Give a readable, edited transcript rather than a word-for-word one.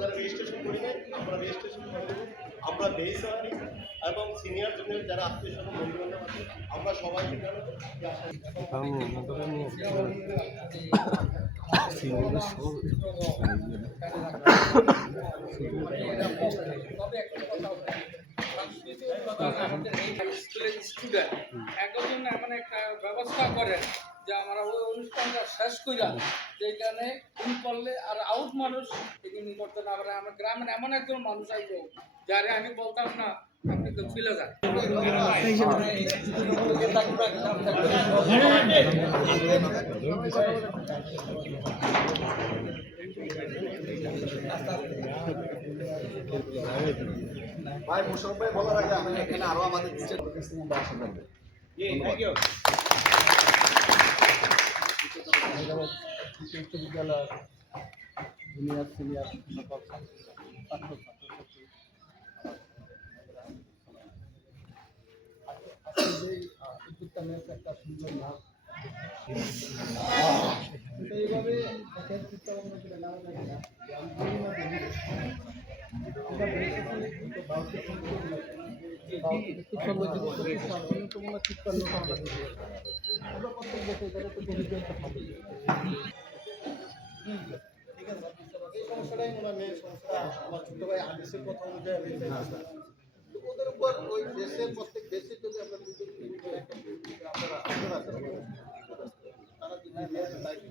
যারা রেজিস্ট্রেশন করি নাই আমরা রেজিস্ট্রেশন করে দেবো। আমরা বেসরকারি এবং সিনিয়র জুনিয়র যারা আত্মীয় স্বজন বন্ধু বান্ধব আছে আমরা সবাইকে জানাবো যে স্টুডেন্ট একজন এমন একটা ব্যবস্থা করেন যে আমরা ওই অনুষ্ঠানটা শেষ কইরা যেখানে ইন করলে আর আউট মানুষ এখানে করতে না পারে। আমার গ্রামের এমন একজন মানুষ আইলো যারে আমি বলতাম না আপনি তো ফিলে যান। ভাই মোশারফ ভাই বলার আগে আমি এখানে আরো আমাদের বিশ্ববিদ্যালয় জুনিয়র সিনিয়র সকল ছাত্র ছাত্রছাত্রী আজকে যে উদ্যোগটা নিয়েছে একটা সুন্দর নাম এইভাবে চিত্তরঞ্জন করে নেওয়া যায় না অন্যতমূলক চিত্তান্ন প্রত্যেক বছর তারা তো অভিজ্ঞতা হবে। ঠিক আছে এই সমস্যাটাই ওনার মেয়ের সমস্যা। আমার ছোট ভাই আদেশের কথা অনুযায়ী ওদের উপর ওই দেশের প্রত্যেক দেশে যদি আমরা আপনারা তারা দায়িত্ব